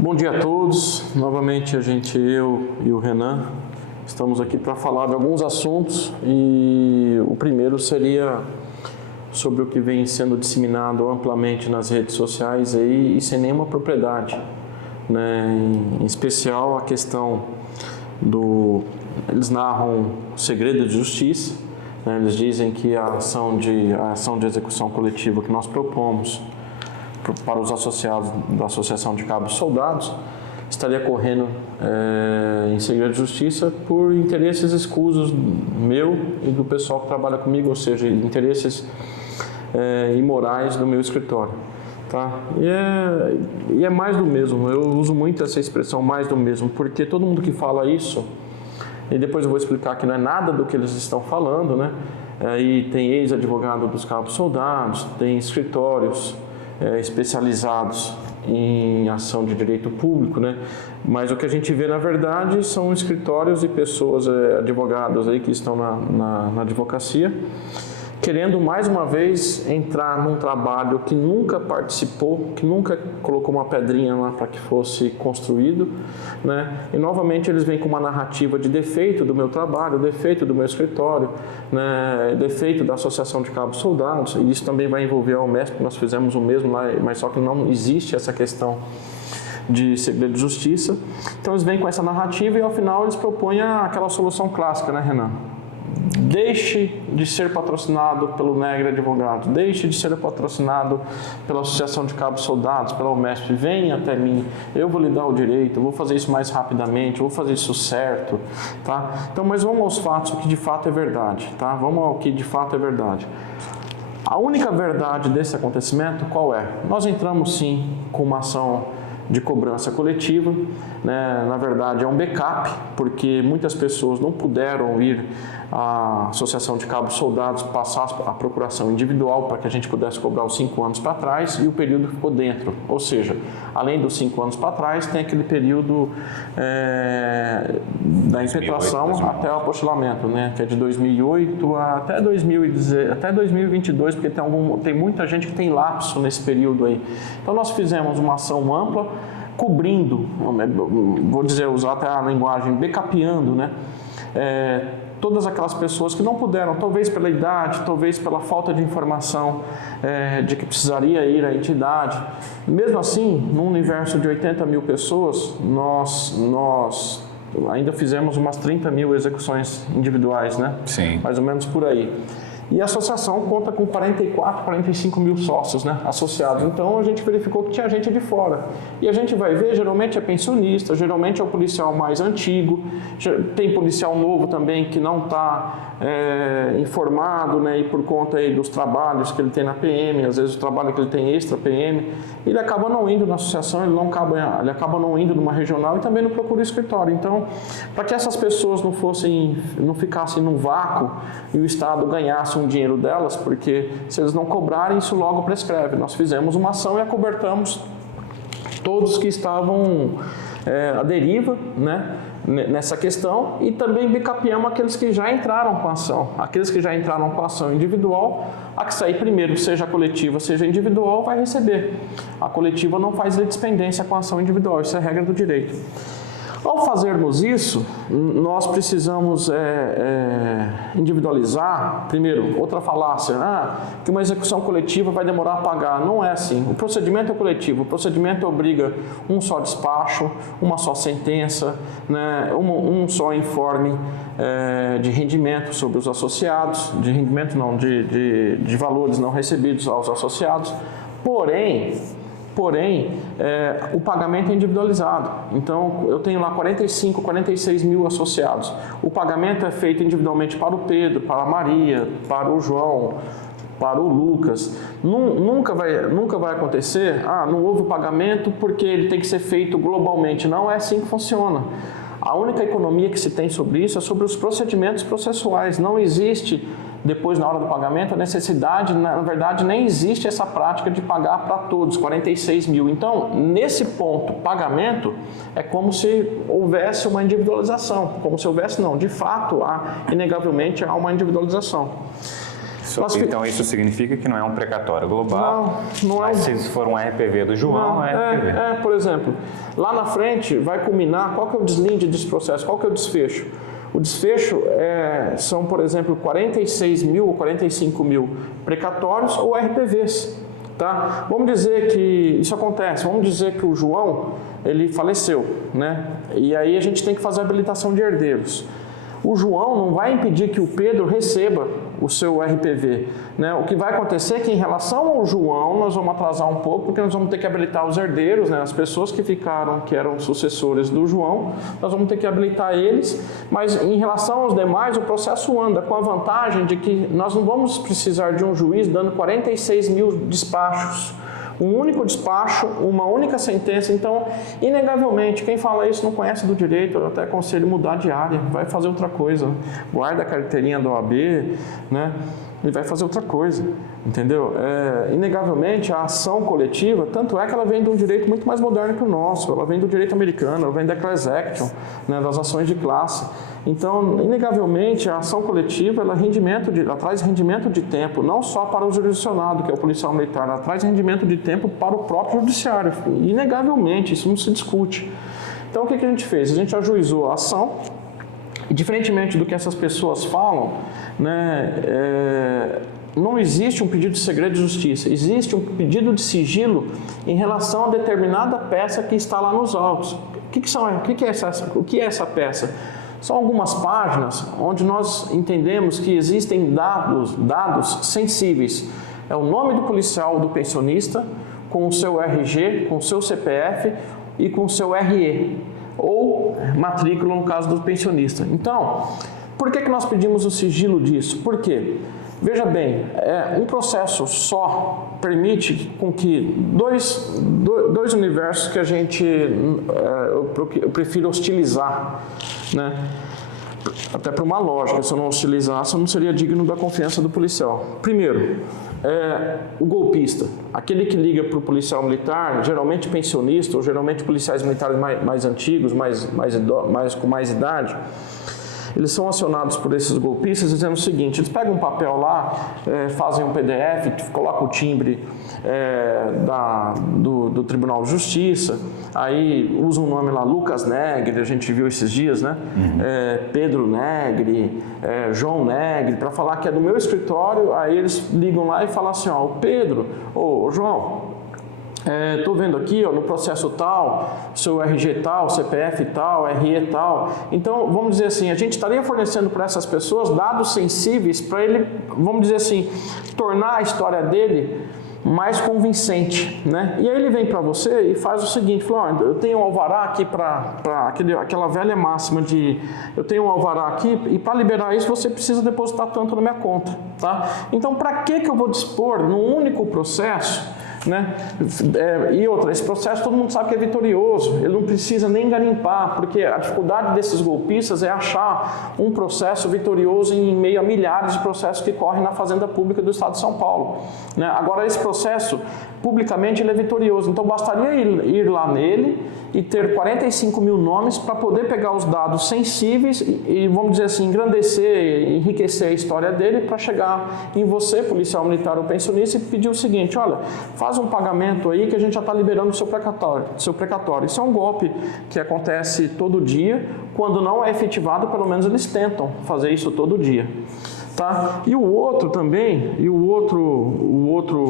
Bom dia a todos, novamente eu e o Renan estamos aqui para falar de alguns assuntos e o primeiro seria sobre o que vem sendo disseminado amplamente nas redes sociais aí, e sem nenhuma propriedade, né? Em especial a questão eles narram segredo de justiça, né? Eles dizem que a ação de execução coletiva que nós propomos para os associados da Associação de Cabos Soldados estaria correndo em segredo de justiça por interesses escusos meu e do pessoal que trabalha comigo, ou seja, interesses imorais do meu escritório. Tá? E é mais do mesmo, eu uso muito essa expressão mais do mesmo, porque todo mundo que fala isso, e depois eu vou explicar que não é nada do que eles estão falando, né? Aí tem ex-advogado dos cabos soldados, tem escritórios especializados em ação de direito público, né? Mas o que a gente vê na verdade são escritórios e pessoas, advogados aí que estão na advocacia, querendo mais uma vez entrar num trabalho que nunca participou, que nunca colocou uma pedrinha lá para que fosse construído, né? E novamente eles vêm com uma narrativa de defeito do meu trabalho, defeito do meu escritório, né? Defeito da Associação de Cabos Soldados, e isso também vai envolver a UMESP, nós fizemos o mesmo lá, mas só que não existe essa questão de segredo de justiça. Então eles vêm com essa narrativa e ao final eles propõem aquela solução clássica, né, Renan? Deixe de ser patrocinado pelo Negre Advogado, deixe de ser patrocinado pela Associação de Cabos Soldados, pela UMESP, venha até mim, eu vou lhe dar o direito, eu vou fazer isso mais rapidamente, eu vou fazer isso certo, tá? Então, mas vamos aos fatos, o que de fato é verdade, tá? Vamos ao que de fato é verdade. A única verdade desse acontecimento qual é? Nós entramos sim com uma ação de cobrança coletiva, né? Na verdade é um backup, porque muitas pessoas não puderam ir à Associação de Cabos Soldados passar a procuração individual para que a gente pudesse cobrar os 5 anos para trás e o período ficou dentro, ou seja, além dos 5 anos para trás tem aquele período da impetração até o apostilamento, né? Que é de 2008 até 2022, porque tem muita gente que tem lapso nesse período aí. Então nós fizemos uma ação ampla, cobrindo, vou dizer, usar até a linguagem, backupeando, né? Todas aquelas pessoas que não puderam, talvez pela idade, talvez pela falta de informação de que precisaria ir à entidade. Mesmo assim, num universo de 80 mil pessoas, nós ainda fizemos umas 30 mil execuções individuais, né? Sim. Mais ou menos por aí. E a associação conta com 44, 45 mil sócios, né, associados. Então a gente verificou que tinha gente de fora. E a gente vai ver, geralmente é pensionista, geralmente é o policial mais antigo, tem policial novo também que não está informado, né, e por conta aí dos trabalhos que ele tem na PM, às vezes o trabalho que ele tem extra PM, ele acaba não indo na associação, ele acaba não indo numa regional e também não procura o escritório. Então, para que essas pessoas não ficassem num vácuo e o Estado ganhasse um dinheiro delas, porque se eles não cobrarem, isso logo prescreve. Nós fizemos uma ação e acobertamos todos que estavam à deriva, né, nessa questão, e também backupeamos aqueles que já entraram com a ação. Aqueles que já entraram com a ação individual, a que sair primeiro, seja coletiva, seja individual, vai receber. A coletiva não faz despendência com a ação individual, isso é regra do direito. Ao fazermos isso, nós precisamos individualizar, primeiro, outra falácia, que uma execução coletiva vai demorar a pagar. Não é assim. O procedimento é coletivo, o procedimento obriga um só despacho, uma só sentença, né, um só informe de rendimento sobre os associados, de rendimento não, de valores não recebidos aos associados, porém, o pagamento é individualizado. Então, eu tenho lá 45, 46 mil associados. O pagamento é feito individualmente para o Pedro, para a Maria, para o João, para o Lucas. Nunca vai acontecer, não houve pagamento porque ele tem que ser feito globalmente. Não é assim que funciona. A única economia que se tem sobre isso é sobre os procedimentos processuais. Não existe, depois na hora do pagamento, a necessidade, na verdade nem existe essa prática de pagar para todos, 46 mil. Então, nesse ponto, pagamento é como se houvesse uma individualização, como se houvesse não, de fato, inegavelmente há uma individualização. Então isso significa que não é um precatório global, não mas é. se for um RPV do João, Não, é RPV. por exemplo, lá na frente vai culminar, qual que é o deslinde desse processo, qual que é o desfecho? O desfecho são, por exemplo, 46 mil ou 45 mil precatórios ou RPVs. Tá? Vamos dizer que isso acontece, vamos dizer que o João, ele faleceu, né? E aí a gente tem que fazer a habilitação de herdeiros. O João não vai impedir que o Pedro receba o seu RPV, né? O que vai acontecer é que em relação ao João, nós vamos atrasar um pouco, porque nós vamos ter que habilitar os herdeiros, né? As pessoas que ficaram, que eram sucessores do João, nós vamos ter que habilitar eles, mas em relação aos demais, o processo anda com a vantagem de que nós não vamos precisar de um juiz dando 46 mil despachos. Um único despacho, uma única sentença. Então, inegavelmente, quem fala isso não conhece do direito, eu até aconselho mudar de área, vai fazer outra coisa, guarda a carteirinha da OAB, né? E vai fazer outra coisa, entendeu? Inegavelmente, a ação coletiva, tanto é que ela vem de um direito muito mais moderno que o nosso, ela vem do direito americano, ela vem da class action, né, das ações de classe. Então, inegavelmente, a ação coletiva ela traz rendimento de tempo, não só para o jurisdicionado, que é o policial militar, ela traz rendimento de tempo para o próprio judiciário. Inegavelmente, isso não se discute. Então, o que a gente fez? A gente ajuizou a ação, e diferentemente do que essas pessoas falam, né, não existe um pedido de segredo de justiça, existe um pedido de sigilo em relação a determinada peça que está lá nos autos. O que é essa peça? São algumas páginas onde nós entendemos que existem dados sensíveis. É o nome do policial ou do pensionista, com o seu RG, com o seu CPF e com o seu RE, ou matrícula no caso do pensionista. Então, por que nós pedimos o sigilo disso? Por quê? Veja bem, um processo só permite com que dois universos que a gente, eu prefiro hostilizar, né? Até por uma lógica, se eu não hostilizasse, eu não seria digno da confiança do policial. Primeiro, o golpista, aquele que liga para o policial militar, geralmente pensionista ou geralmente policiais militares mais antigos, com mais idade, eles são acionados por esses golpistas dizendo o seguinte: eles pegam um papel lá, fazem um PDF, colocam o timbre do Tribunal de Justiça, aí usam o nome lá Lucas Negri, a gente viu esses dias, né? Pedro Negri, João Negri, para falar que é do meu escritório. Aí eles ligam lá e falam assim: ó, o Pedro, ô João, estou vendo aqui, ó, no processo tal, seu RG tal, CPF tal, RE tal. Então, vamos dizer assim, a gente estaria fornecendo para essas pessoas dados sensíveis para ele, vamos dizer assim, tornar a história dele mais convincente, né? E aí ele vem para você e faz o seguinte: fala, eu tenho um alvará aqui para aquela velha máxima de eu tenho um alvará aqui e para liberar isso você precisa depositar tanto na minha conta, tá? Então, para que eu vou dispor num único processo, né? E outra, esse processo todo mundo sabe que é vitorioso, ele não precisa nem garimpar, porque a dificuldade desses golpistas é achar um processo vitorioso em meio a milhares de processos que correm na Fazenda Pública do Estado de São Paulo, né? Agora, esse processo, publicamente, ele é vitorioso, então bastaria ir lá nele e ter 45 mil nomes para poder pegar os dados sensíveis e, vamos dizer assim, engrandecer, enriquecer a história dele para chegar em você, policial militar ou pensionista, e pedir o seguinte: olha, faz um pagamento aí que a gente já está liberando o seu precatório. Isso é um golpe que acontece todo dia. Quando não é efetivado, pelo menos eles tentam fazer isso todo dia. Tá? E o outro também,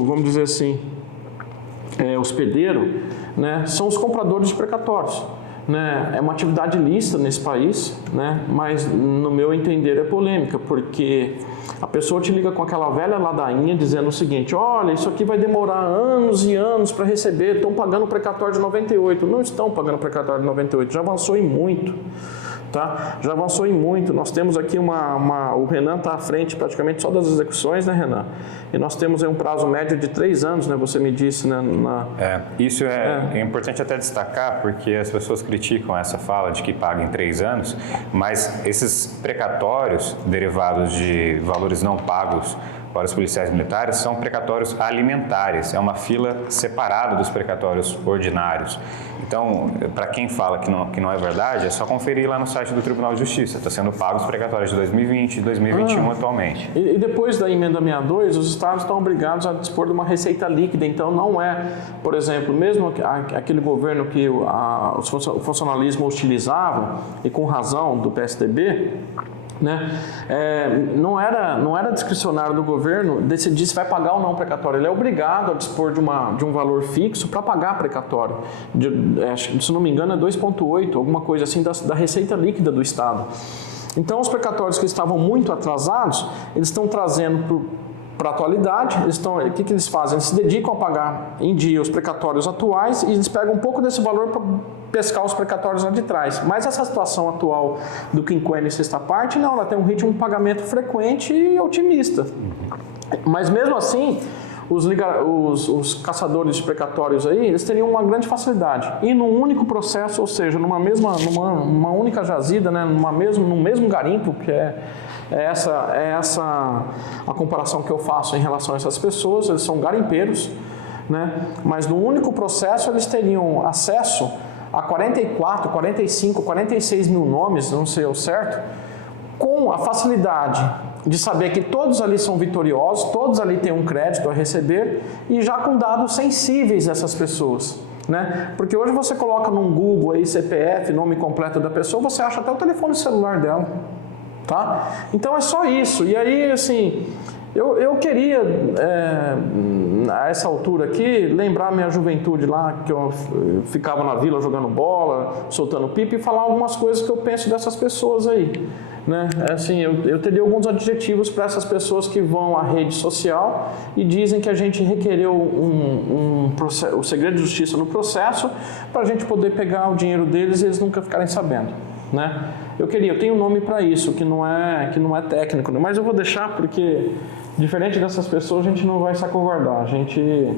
vamos dizer assim, hospedeiro, né, são os compradores de precatórios. Né? É uma atividade lícita nesse país, né? Mas no meu entender é polêmica, porque a pessoa te liga com aquela velha ladainha dizendo o seguinte: olha, isso aqui vai demorar anos e anos para receber, estão pagando precatório de 98. Não estão pagando precatório de 98, já avançou em muito. Tá? Já avançou em muito. Nós temos aqui o Renan está à frente praticamente só das execuções, né, Renan? E nós temos aí um prazo médio de 3 anos, né? Você me disse, né? Isso é importante até destacar, porque as pessoas criticam essa fala de que paga em 3 anos, mas esses precatórios derivados de valores não pagos para os policiais militares são precatórios alimentares, é uma fila separada dos precatórios ordinários. Então, para quem fala que não é verdade, é só conferir lá no site do Tribunal de Justiça. Está sendo pago os precatórios de 2020 e 2021 atualmente. E depois da emenda 62, os estados estão obrigados a dispor de uma receita líquida. Então, não é, por exemplo, mesmo aquele governo que o funcionalismo hostilizava, e com razão, do PSDB, né? Não era discricionário do governo decidir se vai pagar ou não precatório. Ele é obrigado a dispor de um valor fixo para pagar precatório. Se não me engano, é 2,8, alguma coisa assim, da receita líquida do Estado. Então, os precatórios que estavam muito atrasados, eles estão trazendo para a atualidade. O que eles fazem? Eles se dedicam a pagar em dia os precatórios atuais e eles pegam um pouco desse valor para pescar os precatórios lá de trás. Mas essa situação atual do quinquênio e sexta parte, não, ela tem um ritmo de pagamento frequente e otimista. Mas mesmo assim, os caçadores de precatórios aí, eles teriam uma grande facilidade. E num único processo, ou seja, numa única jazida, né, no mesmo garimpo, que é essa a comparação que eu faço em relação a essas pessoas. Eles são garimpeiros, né? Mas no único processo eles teriam acesso a 44, 45, 46 mil nomes, não sei ao certo, com a facilidade de saber que todos ali são vitoriosos, todos ali têm um crédito a receber e já com dados sensíveis dessas pessoas. Né? Porque hoje você coloca num Google aí CPF, nome completo da pessoa, você acha até o telefone celular dela. Tá? Então é só isso. E aí, assim, eu queria, a essa altura aqui, lembrar minha juventude lá, que eu ficava na vila jogando bola, soltando pipa, e falar algumas coisas que eu penso dessas pessoas aí. Né? Assim, eu teria alguns adjetivos para essas pessoas que vão à rede social e dizem que a gente requereu o segredo de justiça no processo para a gente poder pegar o dinheiro deles e eles nunca ficarem sabendo. Né? Eu tenho um nome para isso, que não é técnico, mas eu vou deixar porque, diferente dessas pessoas, a gente não vai se acovardar, a gente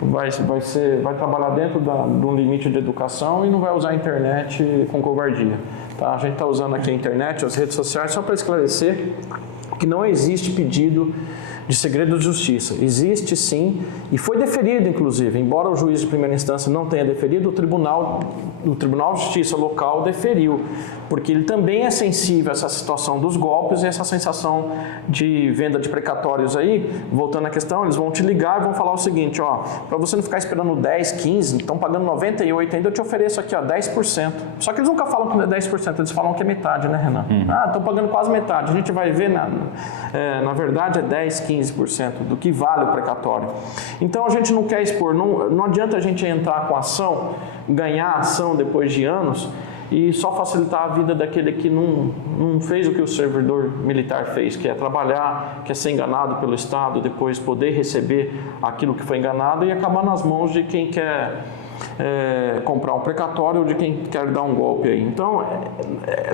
vai trabalhar dentro de um limite de educação e não vai usar a internet com covardia. Tá? A gente está usando aqui a internet, as redes sociais, só para esclarecer que não existe pedido de segredo de justiça. Existe sim, e foi deferido inclusive, embora o juiz de primeira instância não tenha deferido, o Tribunal de Justiça local deferiu, porque ele também é sensível a essa situação dos golpes e essa sensação de venda de precatórios aí. Voltando à questão, eles vão te ligar e vão falar o seguinte, ó, para você não ficar esperando 10, 15, estão pagando 98 ainda, eu te ofereço aqui, ó, 10%. Só que eles nunca falam que não é 10%, eles falam que é metade, né, Renan? Estão pagando quase metade. A gente vai ver, na verdade é 10, 15% do que vale o precatório. Então a gente não quer expor, não adianta a gente entrar com a ação, ganhar a ação depois de anos e só facilitar a vida daquele que não fez o que o servidor militar fez, que é trabalhar, que é ser enganado pelo Estado, depois poder receber aquilo que foi enganado e acabar nas mãos de quem quer comprar um precatório ou de quem quer dar um golpe aí. Então,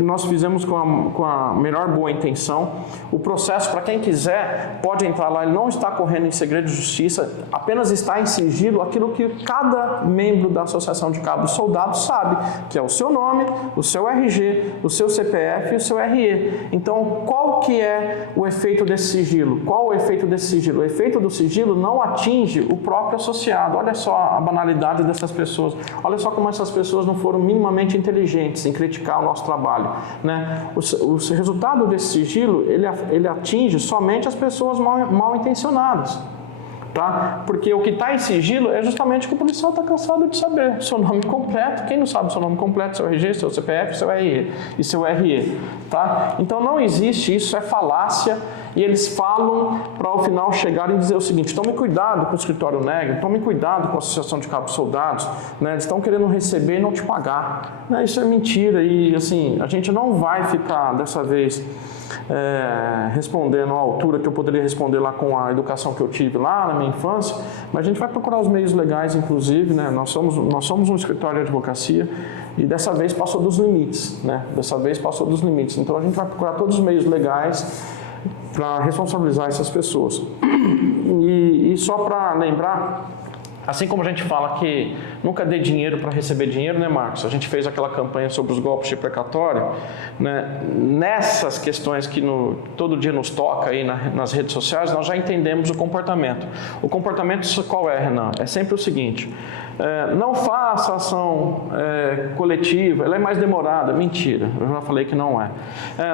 nós fizemos com a melhor boa intenção. O processo, para quem quiser, pode entrar lá, ele não está correndo em segredo de justiça, apenas está em sigilo aquilo que cada membro da Associação de Cabos Soldados sabe, que é o seu nome, o seu RG, o seu CPF e o seu RE. Então, qual que é o efeito desse sigilo? Qual o efeito desse sigilo? O efeito do sigilo não atinge o próprio associado. Olha só a banalidade dessas pessoas. Olha só como essas pessoas não foram minimamente inteligentes em criticar o nosso trabalho. Né? O resultado desse sigilo, ele atinge somente as pessoas mal intencionadas. Tá? Porque o que está em sigilo é justamente o que o policial está cansado de saber. Seu nome completo, quem não sabe o seu nome completo, seu RG, seu CPF, seu RE e seu RE. Tá? Então não existe isso, é falácia. E eles falam para ao final chegarem e dizer o seguinte: tome cuidado com o escritório negro, tome cuidado com a Associação de Cabos Soldados, né? Eles estão querendo receber e não te pagar. Né? Isso é mentira e assim, a gente não vai ficar dessa vez respondendo à altura que eu poderia responder lá com a educação que eu tive lá na minha infância, mas a gente vai procurar os meios legais, inclusive, né? Nós somos um escritório de advocacia e dessa vez passou dos limites, né? Dessa vez passou dos limites, então a gente vai procurar todos os meios legais para responsabilizar essas pessoas. E só para lembrar, Assim como a gente fala que nunca dê dinheiro para receber dinheiro, né, Marcos? A gente fez aquela campanha sobre os golpes de precatório, né? Nessas questões que todo dia nos toca aí nas redes sociais, nós já entendemos o comportamento. O comportamento qual é, Renan? É sempre o seguinte: não faça ação coletiva, ela é mais demorada. Mentira, eu já falei que não é.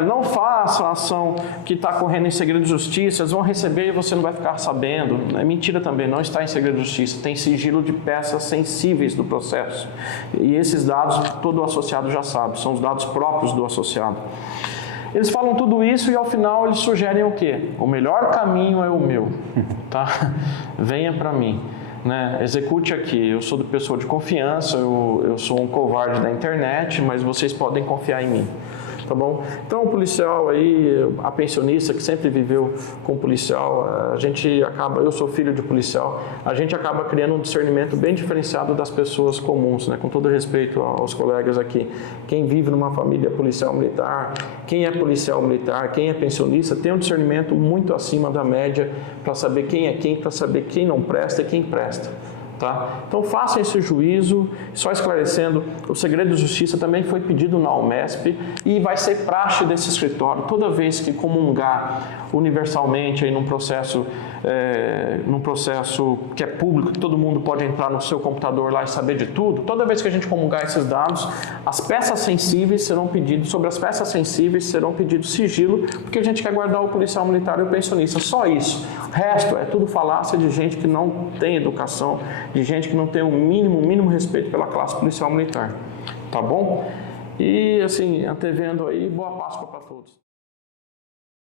Não faça ação que está correndo em segredo de justiça, eles vão receber e você não vai ficar sabendo. É mentira também, não está em segredo de justiça, tem sigilo de peças sensíveis do processo. E esses dados todo o associado já sabe, são os dados próprios do associado. Eles falam tudo isso e ao final eles sugerem o quê? O melhor caminho é o meu, tá? Venha para mim. Né? Execute aqui, eu sou de pessoa de confiança, eu sou um covarde da internet, mas vocês podem confiar em mim, tá bom? Então o policial aí, a pensionista que sempre viveu com policial, eu sou filho de policial, a gente acaba criando um discernimento bem diferenciado das pessoas comuns, né? Com todo respeito aos colegas aqui, quem vive numa família policial militar, quem é policial militar, quem é pensionista, tem um discernimento muito acima da média para saber quem é quem, para saber quem não presta e quem presta. Tá? Então façam esse juízo. Só esclarecendo, o segredo de justiça também foi pedido na Almesp e vai ser praxe desse escritório. Toda vez que comungar universalmente aí num processo que é público, que todo mundo pode entrar no seu computador lá e saber de tudo, toda vez que a gente comungar esses dados, as peças sensíveis serão pedidas, sobre as peças sensíveis serão pedidos sigilo, porque a gente quer guardar o policial militar e o pensionista, só isso. O resto é tudo falácia de gente que não tem educação, de gente que não tem o mínimo respeito pela classe policial militar, tá bom? E assim, antevendo aí, boa Páscoa para todos.